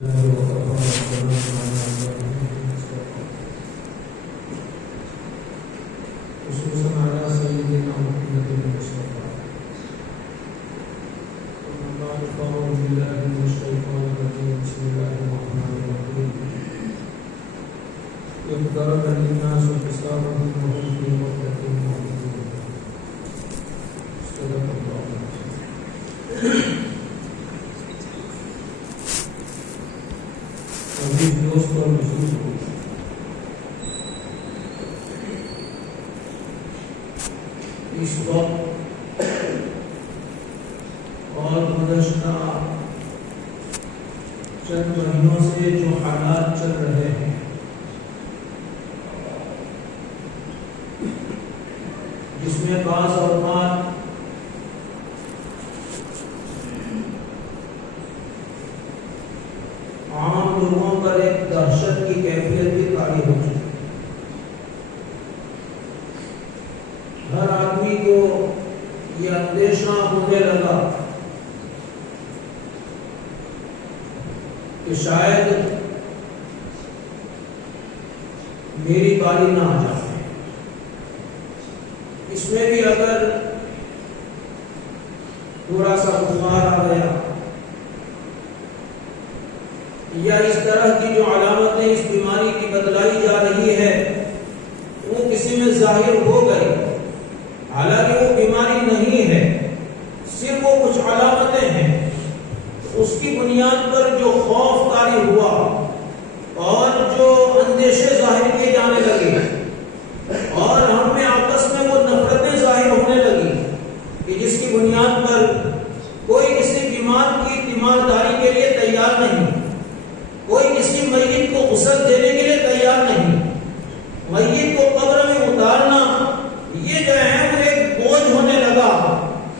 اس وقت اور گزشتہ چند مہینوں سے جو حالات چل رہے ہیں جس میں بعض اوقات عام لوگوں پر ایک دہشت کی کیفیت بھی طاری ہو چکی، ہر آدمی کو یہ اندیشہ ہونے لگا کہ شاید میری باری نہ آ جائے۔ اس میں بھی اگر تھوڑا سا بخار آ گیا یا اس طرح کی جو علامتیں اس بیماری کی بتلائی جا رہی ہے وہ کسی میں ظاہر ہو گئی، حالانکہ وہ بیماری نہیں ہے، صرف وہ کچھ علامتیں ہیں، اس کی بنیاد پر جو خوف طاری ہوا اور جو اندیشے ظاہر کیے جانے لگے اور ہم میں آپس میں وہ نفرتیں ظاہر ہونے لگی کہ جس کی بنیاد پر کوئی کسی بیمار کی تیمارداری کے لیے تیار نہیں، کوئی کسی میت کو غسل دینے کے لیے تیار نہیں، میت کو قبر میں اتارنا یہ جو ہے وہ ایک بوجھ ہونے لگا۔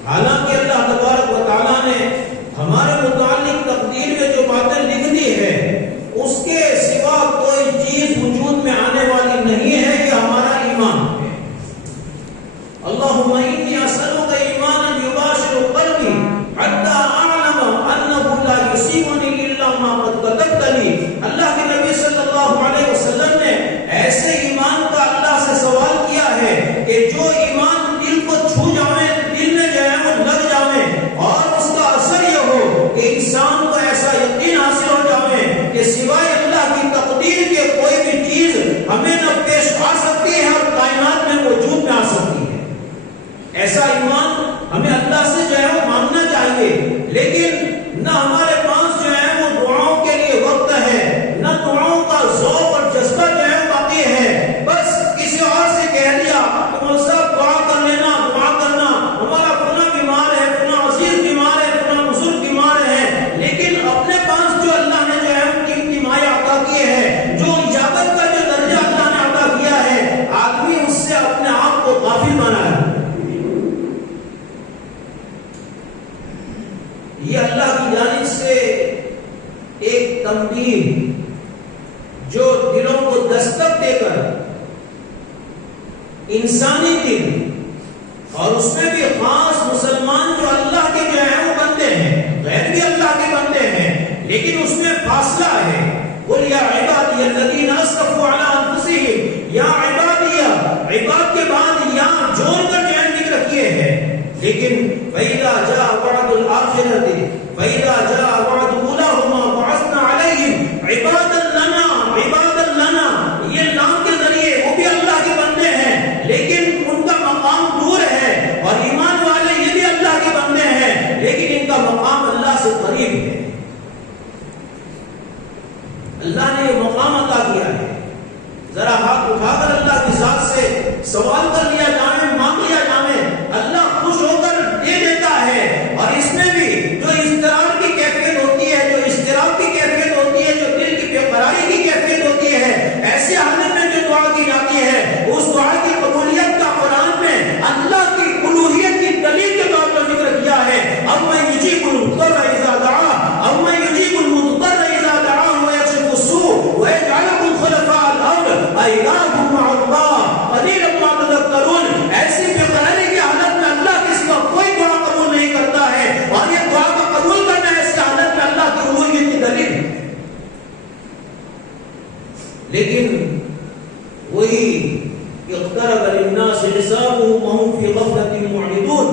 حالانکہ اللہ تبارک و تعالیٰ نے ہمارے متعلق تقدیر میں جو باتیں لکھ دی ہے اس کے سوا کوئی چیز وجود میں آنے والی نہیں ہے، یہ ہمارا ایمان ہے۔ اللہم انی اسألک ایمانا یباشر قلبی حتی اعلم انہ لا یصیبنی الا ما قد کتبت لی۔ اللہ کے نبی صلی اللہ علیہ وسلم نے ایسے ایمان کا اللہ سے سوال کیا ہے کہ جو ایمان دل کو چھو جائے، دل میں جو ہے وہ لگ جائے اور اس کا اثر یہ ہو کہ انسان کو ایسا یقین حاصل ہو جائے کہ سوائے اللہ کی تقدیر کے کوئی بھی چیز ہمیں نہ پیش آ سکتی ہے اور کائنات میں وجود میں آ سکتی ہے۔ ایسا ایمان ہمیں اللہ سے جو ہے وہ مانگنا چاہیے، لیکن نہ ہمارے پاس جو ہے وہ دعاؤں کے لیے وقت ہے، نہ دعاؤں کا ذوق اور جذبہ جو ہے باقی ہے۔ بس کسی اور سے کہہ دیا کہ وہ سب دعا کر لینا، دعا کرنا، ہمارا فلاں بیمار ہے، فلاں عزیز بیمار ہے، فلاں بزرگ بیمار ہے، لیکن اپنے پاس جو اللہ نے جو ہے ان کی قیمتیں عطا کیے ہیں، جو اجابت کا جو درجہ اللہ نے عطا کیا ہے، آدمی اس سے اپنے آپ کو غافل بنا ہے۔ یہ اللہ کی جانب سے ایک تنبیہ جو دلوں کو دستک دے کر انسانی دل اور اس میں بھی خاص مسلمان جو اللہ کے جو ہیں وہ بندے ہیں، غیر بھی اللہ کے بندے ہیں، لیکن اس میں فاصلہ ہے۔ قُلْ يَا عِبَادِيَ الَّذِينَ أَسْرَفُوا عَلَىٰ أَنفُسِهِمْ، یا عبادیہ، عباد کے بعد یا جوڑ کر جو ہے ذکر کیے ہیں، لیکن فَإِذَا جَاءَ وَعْدُ الْآخِرَةِ فَإِذَا جَاءَ وَعْدُ أُولَاهُمَا بَعَثْنَا عَلَيْهِمْ عِبَادًا لَنَا، یہ لام کے ذریعے وہ بھی اللہ کے بندے ہیں لیکن ان کا مقام دور ہے، اور ایمان والے یہ بھی اللہ کے بندے ہیں لیکن ان کا مقام اللہ سے قریب ہے۔ اللہ نے یہ مقام عطا کیا ہے، ذرا ہاتھ اٹھا کر اللہ کی ذات سے سوال کر لیا جائے، مانگ لیا جائے، اللہ خوش ہو کر دے دیتا ہے۔ اور اس میں بھی جو اضطراب کی کیفیت ہوتی ہے، جو اضطراب کی کیفیت ہوتی ہے، جو دل کی بے قراری کی کیفیت ہوتی ہے، ایسے حالت میں جو دعا کی جاتی ہے اس دعا کی قبولیت کا قرآن میں اللہ کی الوہیت کی دلیل کے طور پر ذکر کیا ہے۔ اَمَّن يُجِيبُ الْمُضْطَرَّ إِذَا دَعَاهُ اَمَّن يُجِيبُ الْمُضْطَرَّ إِذَا دَعَاهُ وَيَكْشِفُ السُّوءَ وَيَجْعَلُكُمْ خُلَفَاءَ الْأَرْضِ أَإِلَٰهٌ مَّعَ اللَّهِ قَلِيلًا مَّا تَذَكَّرُونَ۔ لیکن وہی اقترب للناس حسابهم وهم في غفلة معرضون،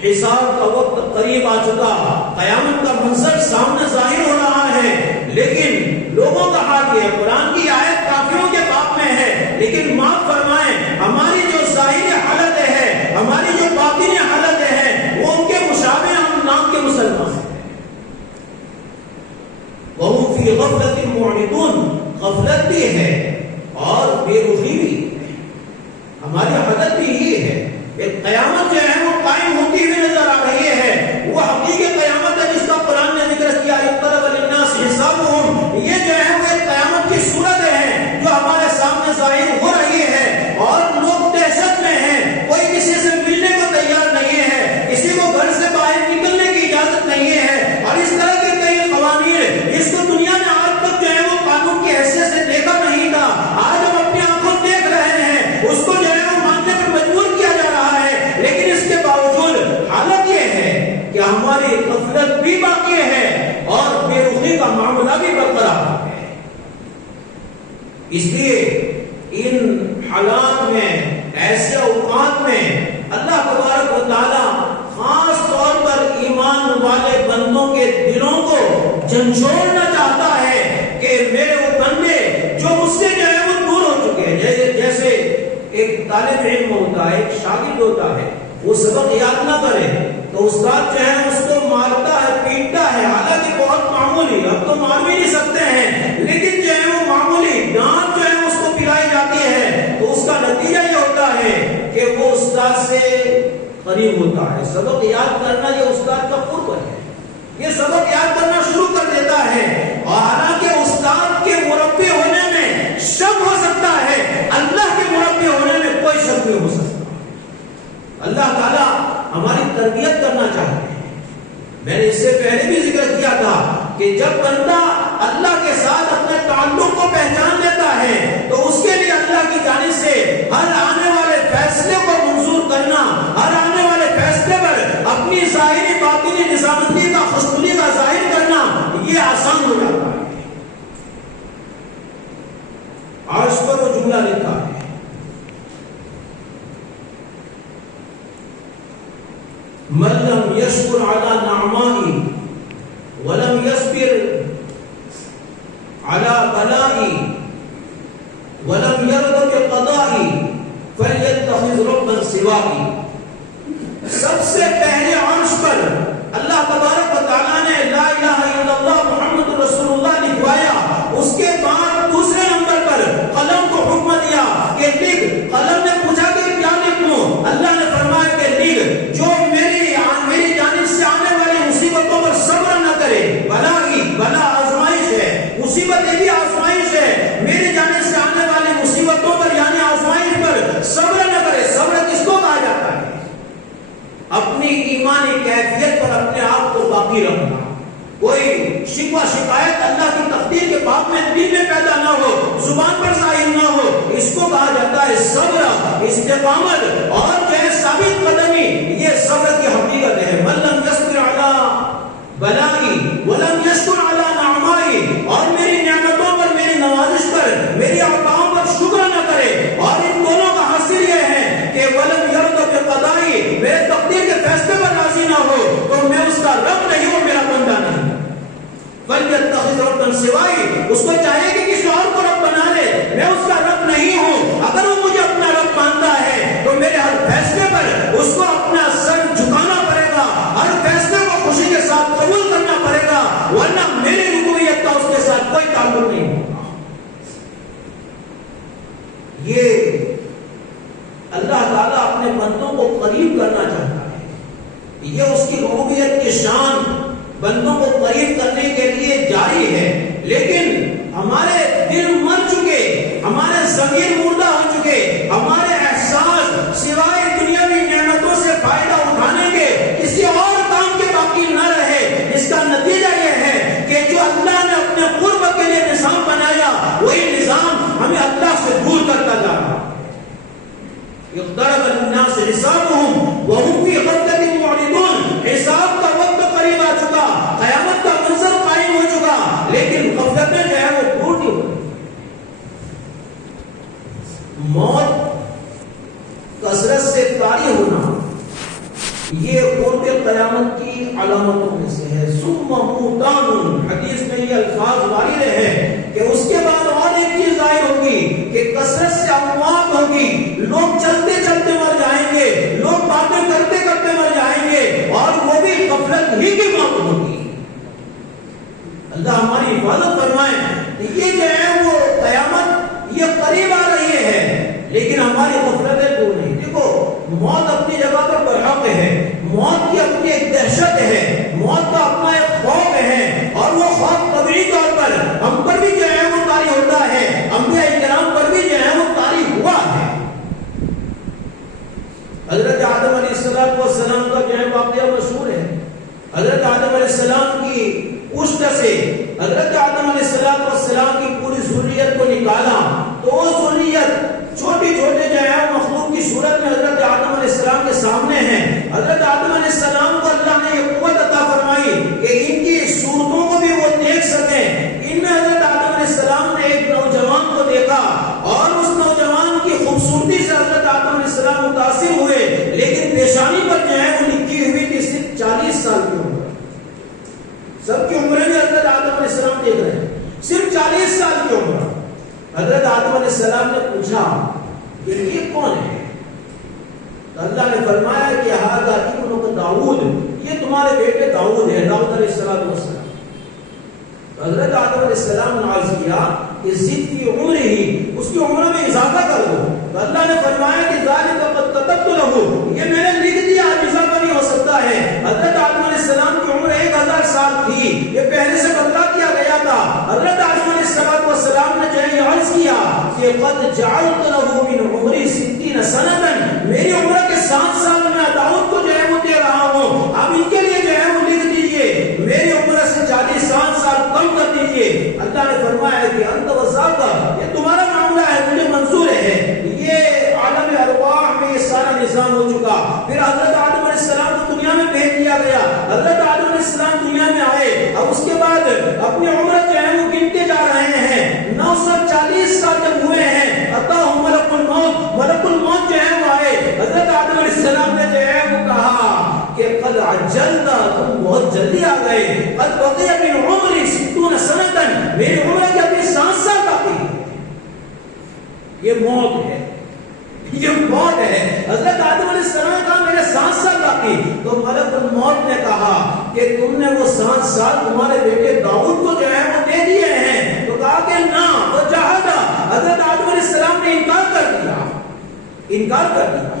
حساب کا وقت قریب آ چکا، قیامت کا منظر سامنے ظاہر ہو رہا ہے، لیکن لوگوں کا حال یہ ہے، قرآن کی آیت کافروں کے باب میں ہے، لیکن معاف فرمائیں ہماری جو ظاہری حالت ہے، ہماری جو باطنی حالت ہے، وہ ان کے مشابہ ہم نام کے مسلمان ہیں۔ وَهُمْ فِي غَفْلَةٍ مُعْرِضُونَ، غفلت بھی ہے اور بے رخی بھی ہے، ہماری حالت بھی یہ ہے۔ ایک قیامت جو ہے وہ قائم ہوتی ہوئی نظر آ رہی ہے، وہ حقیقی قیامت ہے جس کا قرآن نے ذکر کیا، اقترب للناس حسابهم، یہ جو ہے وہ ایک قیامت کی صورت ہے جو ہمارے سامنے ظاہر ہو رہی ہے، اور لوگ دہشت میں ہیں، کوئی کسی سے ملنے کو تیار نہیں ہے، کسی کو گھر سے باہر نکلنے کی اجازت نہیں ہے، اور اس طرح کے کئی قوانین جس کو دنیا نے آج تک جو ہے وہ قانون کی حیثیت سے دیکھا نہیں تھا، آج ہم اپنی آنکھوں دیکھ رہے ہیں، اس کو جو ہے وہ ماننے پر مجبور کیا جا رہا ہے، لیکن اس کے باوجود حالت یہ ہے کہ ہماری غفلت بھی باقی ہے اور بے رخی کا معاملہ بھی برقرار ہے۔ اس لیے ان حالات میں، ایسے اوقات میں اللہ تبارک و تعالی خاص طور پر ایمان والے بندوں کے دلوں کو جھنجھوڑنا چاہتا ہے کہ میرے وہ بندے جو مجھ سے جو ہے وہ دور ہو چکے ہیں، جیسے ایک طالب علم ہوتا ہے، ایک شاگرد ہوتا ہے، وہ سبق یاد نہ کرے تو استاد جو ہے اس کو مارتا ہے، پیٹتا ہے، حالانکہ بہت معمولی، اب تو مار بھی نہیں سکتے ہیں، لیکن جو ہے وہ معمولی ڈانٹ جو ہے اس کو پلائی جاتی ہے، تو اس کا نتیجہ یہ ہوتا ہے کہ وہ استاد سے قریب ہوتا ہے۔ سبق یاد کرنا یہ استاد کا قرب ہے، یہ سبق یاد کرنا شروع کر دیتا ہے، اور حالانکہ استاد کے مربی ہونے میں شک ہو سکتا ہے، اللہ کے مربی ہونے میں کوئی شک نہیں ہو سکتا۔ اللہ تعالیٰ ہماری تربیت کرنا چاہتے ہیں۔ میں نے اس سے پہلے بھی ذکر کیا تھا کہ جب بندہ اللہ کے ساتھ اپنے تعلق کو پہچان لیتا ہے تو اس کے لیے اللہ کی جانب سے ہر آنے والے فیصلے کو منظور کرنا، ہر آنے والے فیصلے پر اپنی ظاہری باطنی نظامتی کا خوشبوئی کا ظاہر کرنا یہ آسان ہو جاتا ہے۔ عرش پر وہ جملہ لکھا ہے، من لم يشكر على نعمائي ولم يصبر على بلائي ولم يرضى بقضائي فليتخذ ربا سوائي۔ سب سے پہلے عرش پر اللہ تبارک و تعالیٰ نے لا الہ الا اللہ محمد رسول اللہ لکھوایا، اس کے بعد دوسرے نمبر پر قلم کو حکم دیا کہ لکھ۔ قلم نے پوچھا کہ کیا لکھوں؟ اللہ نے فرمایا کہ لکھ جو میری جانب سے آنے والی مصیبتوں پر صبر نہ کرے، بلا آزمائش ہے، مصیبت یہ بھی آزمائش ہے، میری جانب سے آنے والی مصیبتوں پر یعنی آزمائش پر صبر نہ کرے۔ صبر کس کو کہا جاتا ہے؟ اپنی ایمانی کیفیت پر اپنے آپ کو باقی رکھنا، کوئی شکوہ شکایت اللہ کی تقدیر کے باب میں دل میں پیدا نہ ہو، زبان پر ظاہر نہ ہو، اس کو کہا جاتا ہے صبر، استقامت اور جو ہے ثابت قدمی، یہ صبر کی حقیقت ہے۔ من لم یصبر علی بلائی ولم یشکر علی نعمائی، اور میری نعمتوں پر، میری نوازش پر، میری عطاؤں پر شکر نہ کرے، اور ان دونوں کا حاصل یہ ہے کہ ولم یرض بقضائی، میرے تقدیر کے فیصلے پر راضی نہ ہو تو میں اس کا رب نہیں ہوں، میرا بندہ نہیں۔ فَلْيَتَّخِذْ رَبًّا سِوَائِي، اس کو چاہیے کہ کسی اور کو رب بنا لے، میں اس کا رب نہیں ہوں۔ اگر وہ مجھے اپنا رب مانتا ہے تو میرے ہر فیصلے پر اس کو اپنا سر جھکانا پڑے گا، ہر فیصلے کو خوشی کے ساتھ قبول کرنا پڑے گا، ورنہ میری ربوبیت کا اس کے ساتھ کوئی تعلق نہیں ہوگا۔ یہ اللہ تعالیٰ اپنے بندوں کو قریب کرنا چاہتا ہے، یہ اس کی ربوبیت کی شان بندوں کو قریب کرنے کے لیے جاری ہے، لیکن ہمارے علامتوں میں سے ہے. ثم موتان، حدیث میں یہ الفاظ وارد ہیں کہ اس کے بعد اور ایک چیز ظاہر ہوگی کہ کثرت سے اموات ہوگی. لوگ چلتے چلتے مر جائیں گے، لوگ باتیں کرتے کرتے مر جائیں گے، اور وہ بھی غفلت ہی کی موت ہوگی. اللہ ہماری حفاظت فرمائے. یہ جو ہے وہ قیامت یہ قریب آ رہی ہے، لیکن ہماری غفلتیں دور نہیں. دیکھو موت اپنی جگہ پر برحق ہے، موت کی اپنی ایک دہشت ہے، موت کا اپنا ایک خوف ہے، اور وہ خوف طبعی طور پر ہم پر بھی جو ہے وہ طاری ہوتا ہے، انبیاء کرام پر بھی جو ہے وہ طاری ہوا ہے. حضرت آدم علیہ السلام کا جو ہے واقعہ مشہور ہے. حضرت آدم علیہ السلام کی پشت سے حضرت آدم علیہ السلام کی پوری ذریت کو نکالا تو وہ ذریت چھوٹی چھوٹے جو ہے مخلوق کی صورت میں حضرت آدم علیہ السلام کے سامنے ہیں. حضرت آدم علیہ السلام کو اللہ نے یہ قوت عطا فرمائی کہ ان کی صورتوں کو بھی وہ دیکھ سکیں. ان میں حضرت آدم علیہ السلام نے ایک نوجوان کو دیکھا اور اس نوجوان کی خوبصورتی سے حضرت آدم علیہ السلام متاثر ہوئے، لیکن پیشانی پر جو ہے وہ لکھی ہوئی تھی صرف 40 سال کی عمر. سب کی عمریں بھی حضرت آدم علیہ السلام دیکھ رہے ہیں، صرف 40 سال کی عمر. حضرت آدم علیہ السلام نے پوچھا کہ یہ کون ہے؟ تو اللہ نے فرمایا کہ ہذا ابنک داؤد، یہ تمہارے بیٹے داؤد ہے، داؤد علیہ السلام. حضرت آدم علیہ السلام نے عرض کیا کہ زد فی عمرہ، اس کی عمر میں اضافہ کر دو. تو اللہ نے فرمایا کہ ذالک قد کتبت لہ، یہ میں نے لکھ دیا، اضافہ نہیں ہو سکتا ہے. حضرت آدم علیہ السلام کی عمر 1000 سال تھی، یہ پہلے سے بدلا کیا گیا تھا. حضرت آدم علیہ السلام نے جو ہے یہ عرض کیا کہ قد جعلت لہ من عمری 60 سنۃ، میری عمر کے 60 سال میں داؤد کو جو ہے وہ دے رہا ہوں، اب ان کے لیے جو ہے وہ لکھ دیجئے میری عمر سے 40 سال کم کر دیجئے. اللہ نے فرمایا کہ انت وذاک، یہ تمہارا معاملہ ہے، مجھے منظور ہے. یہ عالم ارواح میں یہ سارا نظام ہو چکا. پھر حضرت آدم علیہ السلام کو دنیا میں بھیج دیا گیا. حضرت آدم علیہ السلام دنیا میں آئے، اب اس کے بعد اپنی عمر جو ہے وہ گنتے جا رہے ہیں. 940 سال جب ہوئے ہیں اتاہ ملک الموت، ملک الموت جو ہے وہ آئے. حضرت آدم علیہ السلام نے جو ہے وہ کہا کہ قد عجلت، تم بہت جلدی آ گئے. قد بقي من عمری 60 سنۃ، میری عمر کے ابھی 60 سال باقی ہے. یہ موت ہے، یہ موت ہے. حضرت آدم علیہ السلام نے کہا میرے 60 سال باقی. تو ملک الموت نے کہا کہ تم نے وہ 60 سال تمہارے بیٹے داؤد کو جو ہے وہ دے دیے ہیں. تو کہا کہ نہ، وجحد، حضرت آدم علیہ السلام نے انکار کر دیا، انکار کر دیا.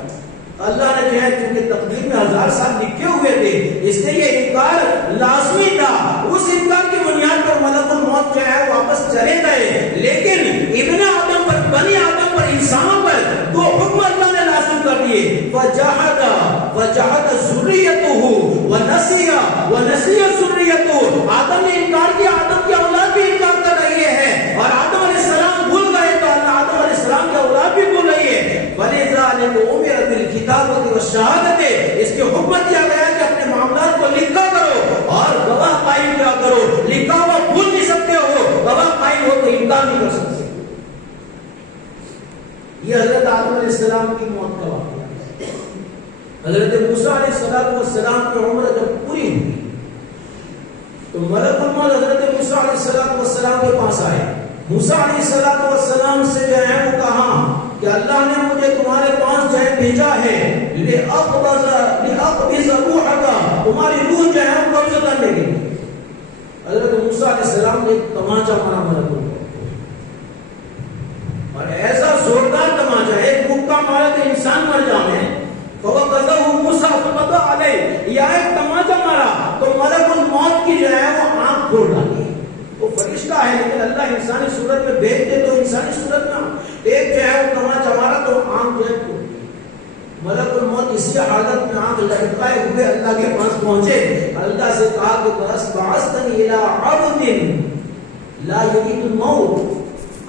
اللہ نے جو ہے چونکہ تقدیر میں 1000 سال لکھے ہوئے تھے، اس لیے یہ انکار لازمی تھا. اس انکار کی بنیاد پر ملک الموت جو ہے واپس چلے گئے. لیکن ابن آدم پر، بنی آدم پر، انسانوں پر 2 حکم اللہ نے لازم کر دیے. وجحد ذریتہ ونسی ذریتہ، آدم نے انکار کیا، آدم کی اولاد بھی انکار کر رہی ہے، اور آدم علیہ السلام بھول گئے تو اللہ آدم علیہ السلام کی اولاد بھی بھول رہی ہے. وَلِذَلِكَ أُمِرَ بِالْكِتَابَةِ وَالشَّهَادَةِ، اس کے حکم دیا گیا کہ اپنے معاملات کو لکھا کرو اور گواہ قائم کیا کرو. لکھا ہوا بھول نہیں سکتے ہو، گواہ قائم ہو تو انکار نہیں کر سکتے. یہ حضرت آدم علیہ السلام کی موت کا واقعہ. حضرت موسیٰ علیہ السلام کی عمر جب پوری ہوئی تو ملک الموت حضرت موسیٰ علیہ السلام کے پاس آئے. موسیٰ علیہ السلام سے جو ہے وہ کہا کہ اللہ نے مجھے تمہارے پاس جو ہے بھیجا ہے لِأَقْبِضَ رُوحَكَ، تمہاری روح جو ہے وہ قبض کرنے کے لیے. حضرت موسیٰ علیہ السلام نے ایک تمانچہ مارا ملک الموت، اور ایسا زوردار تمانچہ، ایک مکہ مارا تو انسان مر جانے. فَوَقَذَهُ مُوسَىٰ فَقَضَىٰ عَلَيْهِ، یا ایک تمانچہ مارا تو ملک الموت کی جو ہے وہ آنکھ پھوڑ ڈالی. وہ فرشتہ ہے لیکن اللہ انسانی صورت میں بھیج دے تو انسانی صورت میں ایک جو ہے وہ تمانچہ مارا تو آنکھ جو ہے ملک الموت اسی حالت میں آنکھ لٹکائے ہوئے اللہ کے پاس پہنچے. اللہ سے کہا کہ بس بعثتنی الی عبد لا یرید الموت،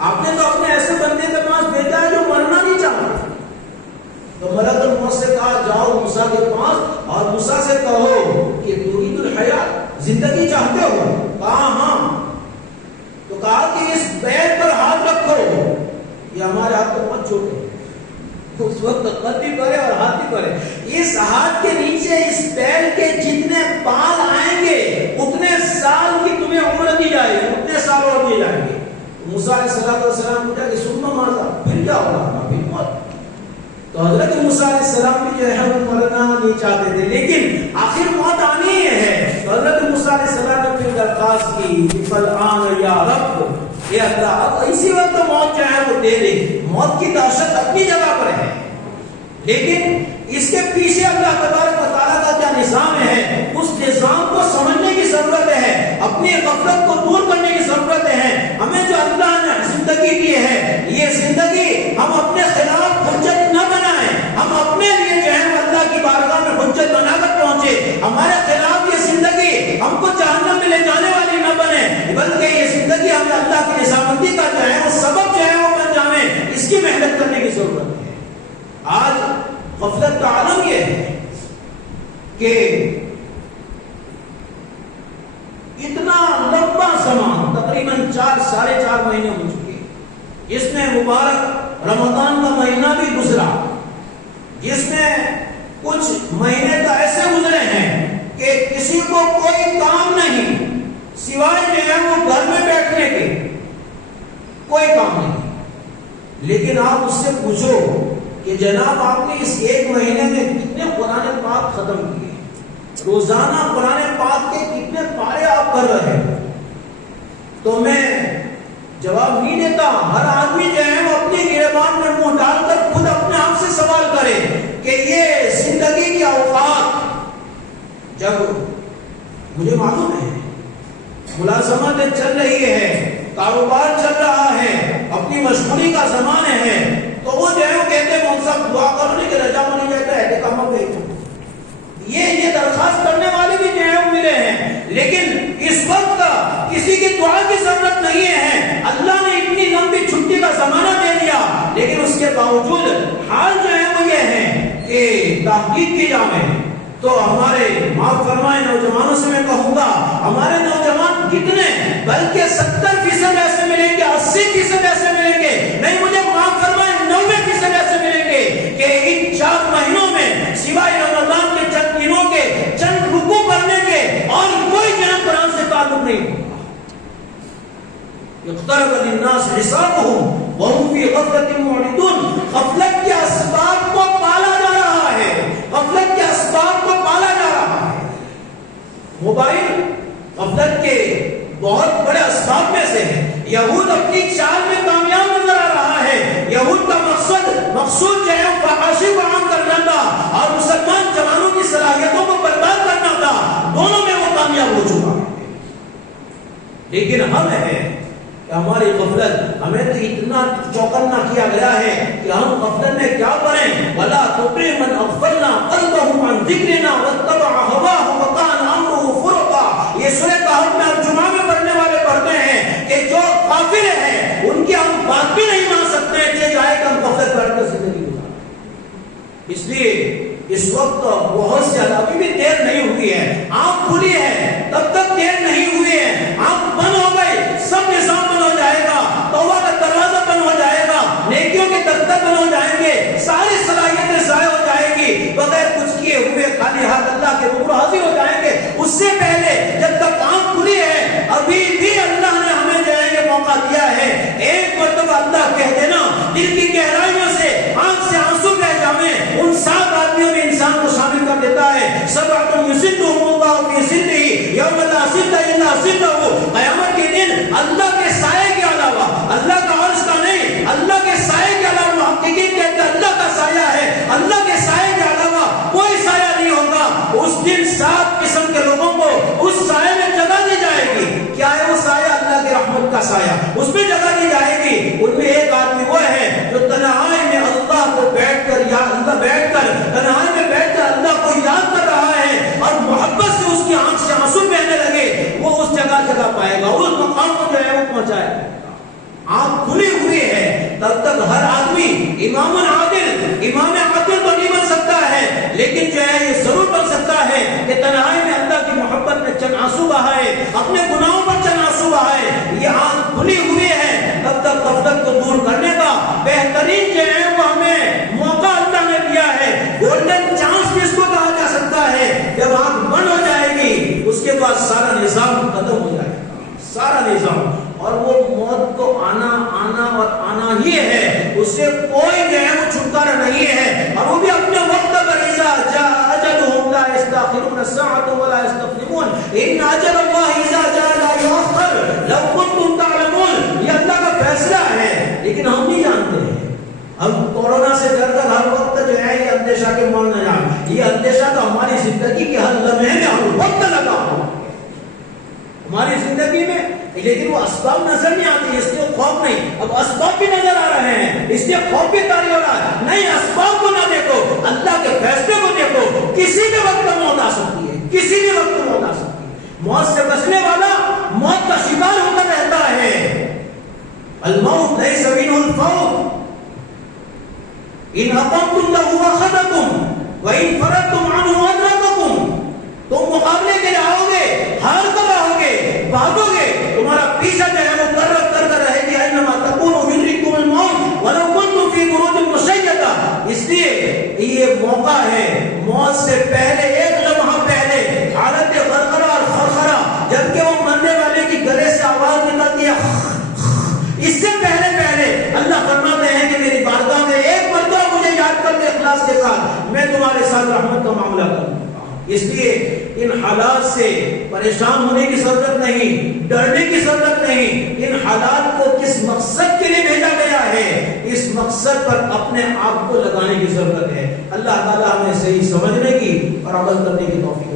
آپ نے تو اپنے ایسے بندے کے پاس بھیجا ہے جو مرنا نہیں چاہتا. تو ملک الموت سے کہا جاؤ موسیٰ کے پاس اور موسیٰ سے کہو کہ ترید الحیات، زندگی چاہتے ہو؟ کہا ہاں. تو کہا کہ اس بیت پر ہاتھ رکھو، یہ ہمارے ہاتھ کو مت چھوڑو. اس وقت قد بھی کرے اور ہاتھ بھی کرے. اس ہاتھ کے نیچے اس پیر کے جتنے بال آئیں گے اتنے سال کی تمہیں عمر دی جائے گی, اتنے سال اور دیے جائیں گے. موسیٰ علیہ السلام پوچھا کہ ثم ماذا, پھر کیا ہوگا؟ پھر موت. تو حضرت موسیٰ علیہ السلام بھی جو ہے وہ مرنا نہیں چاہتے تھے, لیکن آخر موت آنی ہی ہے. تو حضرت موسیٰ علیہ السلام نے پھر درخواست کی فالآن یا رب, اے اللہ اب اسی وقت موت جو ہے وہ دے دے. موت کی دہشت اپنی جگہ پر ہے, لیکن اس کے پیچھے اللہ تبارک و تعالیٰ کا کیا نظام ہے, اس نظام کو سمجھنے کی ضرورت ہے, اپنی غفلت کو دور کرنے کی ضرورت ہے. ہمیں جو اللہ نے زندگی دی ہے, یہ زندگی ہم اپنے خلاف حجت نہ بنائیں, ہم اپنے لیے جو ہے اللہ کی بارگاہ میں حجت بنا کر پہنچے. ہمارے خلاف یہ زندگی ہم کو جہنم میں لے جانے والی نہ بنے, بلکہ یہ زندگی ہمیں اللہ کی رضامندی کا جو ہے وہ سبب جو ہے وہ بن جائے, اس کی محنت کرنے کی ضرورت ہے. آج غفلت کا عالم یہ ہے کہ اتنا لمبا زمان تقریباً 4.5 مہینے ہو چکے, جس میں مبارک رمضان کا مہینہ بھی گزرا, جس میں کچھ مہینے تو ایسے گزرے ہیں کہ کسی کو کوئی کام نہیں سوائے جو ہے وہ گھر میں بیٹھنے کے, کوئی کام نہیں. لیکن آپ اس سے پوچھو کہ جناب آپ نے اس 1 مہینے میں کتنے قرآن پاک ختم کیے, روزانہ قرآن پاک کے کتنے پارے آپ پڑھ رہے ہیں, تو میں جواب نہیں دیتا. ہر آدمی جو ہے وہ اپنی گریبان میں منہ ڈال کر خود اپنے آپ سے سوال کرے کہ یہ زندگی کے اوقات, جب مجھے معلوم ہے ملازمت چل رہی ہے, کاروبار چل رہا ہے, اپنی مشغولی کا زمانہ ہے, تو وہ جو ہے وہ کہتے ہیں مول صاحب دعا کرنے کے رجا نہیں جاتا ہے کام پہ. یہ درخواست کرنے والے بھی جو ہے وہ ملے ہیں, لیکن اس وقت کسی کی دعا کی ضرورت نہیں ہے. اللہ نے اتنی لمبی چھٹی کا زمانہ دے دیا, لیکن اس کے باوجود حال جو ہے وہ یہ ہے کہ تحقیق کی جائے تو ہمارے معاف فرمائے نوجوانوں سے میں کہوں گا, ہمارے نوجوان کتنے, بلکہ 70% ایسے ملیں گے, 80% ایسے ملیں گے, نہیں مجھے معاف فرمائے 90% ایسے ملیں گے کہ ان 4 مہینوں میں سوائے رمضان کے چند دنوں کے چند رکوع پڑھنے کے اور کوئی جان قرآن سے تعلق نہیں ہوگا. اقترب للناس حسابهم وهم في غفلة معرضون. غفلت کے اسباب کو پالا جا رہا ہے, غفلت کے اسباب کو پالا جا رہا ہے. موبائل غفلت کے بہت بڑے اسباب میں سے ہے. یہود اپنی چال میں کامیاب نظر آ رہا ہے. یہود کا مقصود جو ہے فحاشی کو عام کرنا تھا اور مسلمان جوانوں کی صلاحیتوں کو برباد کرنا تھا. دونوں میں وہ کامیاب ہو چکا ہے. لیکن ہم ہے کہ ہماری غفلت, ہمیں تو اتنا چوکنا کیا گیا ہے کہ ہم غفلت میں کیا کریں, وَلَا تُطِعْ مَنْ أَغْفَلْنَا قَلْبَهُ عَنْ ذِكْرِنَا وَاتَّبَعَ هَوَاهُ وَكَانَ أَمْرُهُ فُرُطًا. یہ سورہ کہف میں ہم جمعہ میں پڑھنے والے پڑھتے ہیں کہ جو غافل ہیں ان کی ہم بات بھی نہیں مان سکتے ہیں کہ جائے کہ ہم غفلت بیٹھ کر زندگی گزاریں. اس لیے اس وقت بہت زیادہ ابھی بھی دیر نہیں ہوئی ہے, آنکھ کھلی ہے تب تک دیر نہیں ہوئی ہے. آنکھ بند ہو گئی سب نظام بند ہو جائے گا, توبہ کا دروازہ بند ہو جائے گا, نیکیوں کے دفتر بند ہو جائیں گے, ساری صلاحیتیں ضائع ہو جائیں گی, بغیر کچھ کیے ہوئے خالی ہاتھ اللہ کے روبرو حاضر ہو جائیں گے. اس سے پہلے جب تک آنکھ کھلی ہے ابھی بھی اللہ نے ہمیں جو ہے یہ موقع دیا ہے. ایک مرتبہ اللہ کہہ دینا دل کی گہرائیوں سے آنکھ سے آنسو بہ جائیں, ان 7 آدمیوں میں انسان کو شامل کر دیتا ہے. سبعۃ یظلهم اللہ فی ظلہ یوم لا ظل الا ظلہ. قیامت کے دن اللہ کے سائے کے علاوہ, اللہ کا عرش کا نہیں, اللہ کے سائے کے علاوہ, محققین کہتے ہیں اللہ کا سایہ ہے, اللہ کے سائے کے علاوہ کوئی سایہ نہیں ہوگا. اس دن 7 قسم کے لوگوں کو اس سائے میں جگہ دی جائے گی. کیا ہے وہ سایہ؟ اللہ کی رحمت کا سایہ, اس میں جگہ دی جائے گی. ان میں ایک آدمی وہ ہے جو تنہائی میں اللہ کو بیٹھ کر یا اللہ بیٹھ کر تنہائی میں بیٹھ کر اللہ کو یاد کر رہا ہے اور محبت سے اس کی آنکھ سے آنسو بہنے لگے, وہ اس جگہ پائے گا, اس مقام کو جو ہے وہ پہنچائے گا. آنکھ کھلی ہوئی ہے تب تک ہر آدمی امام عادل تو نہیں بن سکتا ہے, لیکن جو ہے یہ ضرور بن سکتا ہے کہ تنہائی میں اللہ کی محبت میں چند آنسو بہائے, اپنے گناہوں پر چند آنسو بہائے. یہ آنکھ کھلی ہوئی ہے تب تک غفلت کو دور کرنے کا بہترین جو ہے وہ ہمیں موقع اور آنا ہی ہے، اس سے کوئی جو ہے وہ چھٹکارا نہیں ہے، اور وہ بھی اپنے وقت پر اذا جاء اجلهم لا يستأخرون الساعة ولا يستقدمون ان اجل الله اذا جاء لا يؤخر لو كنتم تعلمون۔ یہ اللہ کا فیصلہ ہے لیکن ہم نہیں جانتے ہیں۔ ہم کورونا سے ڈر کر ہر وقت جو ہے یہ اندیشہ کے مان نہ جائیں، یہ اندیشہ تو ہماری زندگی کے ہر لمحے میں ہر وقت لگا ہوا ہماری زندگی میں، لیکن وہ اسباب نظر نہیں آتی، اس لیے خوف نہیں۔ اب اسباب بھی نظر آ رہے ہیں، اس لیے خوف بھی طاری ہو رہا ہے۔ نہیں، اسباب کو نہ دیکھو، اللہ کے فیصلے کو دیکھو۔ کسی بھی وقت موت آ سکتی ہے، کسی بھی وقت موت آ سکتی ہے۔ موت سے بچنے والا موت کا شکار ہو کر رہتا ہے۔ الموت لیس منہ الفوت ان اقمتم له اخذکم وان فررتم عنه ادرککم۔ تم مقابلے کے لیے آؤ گے، ہار کر آؤ گے، بھاگو گے، تمہارا پیچھا جو ہے وہ کر رہے گی۔ اینما تکونوا یدرککم الموت ولو کنتم فی بروج مشیدہ۔ اس لیے یہ موقع ہے، موت سے پہلے ایک لمحہ پہلے حالت غرغرہ اور خرخرہ، جبکہ وہ مرنے والے کی گلے سے آواز نکلتی ہے، اس سے پہلے اللہ فرماتے ہیں کہ میری بارگاہ میں ایک مرتبہ مجھے یاد کر دے اخلاص کے ساتھ، میں تمہارے ساتھ رحمت کا معاملہ کروں گا۔ اس لیے ان حالات سے پریشان ہونے کی ضرورت نہیں، ڈرنے کی ضرورت نہیں۔ ان حالات کو کس مقصد کے لیے بھیجا گیا ہے، اس مقصد پر اپنے آپ کو لگانے کی ضرورت ہے۔ اللہ تعالیٰ ہمیں صحیح سمجھنے کی اور عمل کرنے کی توفیق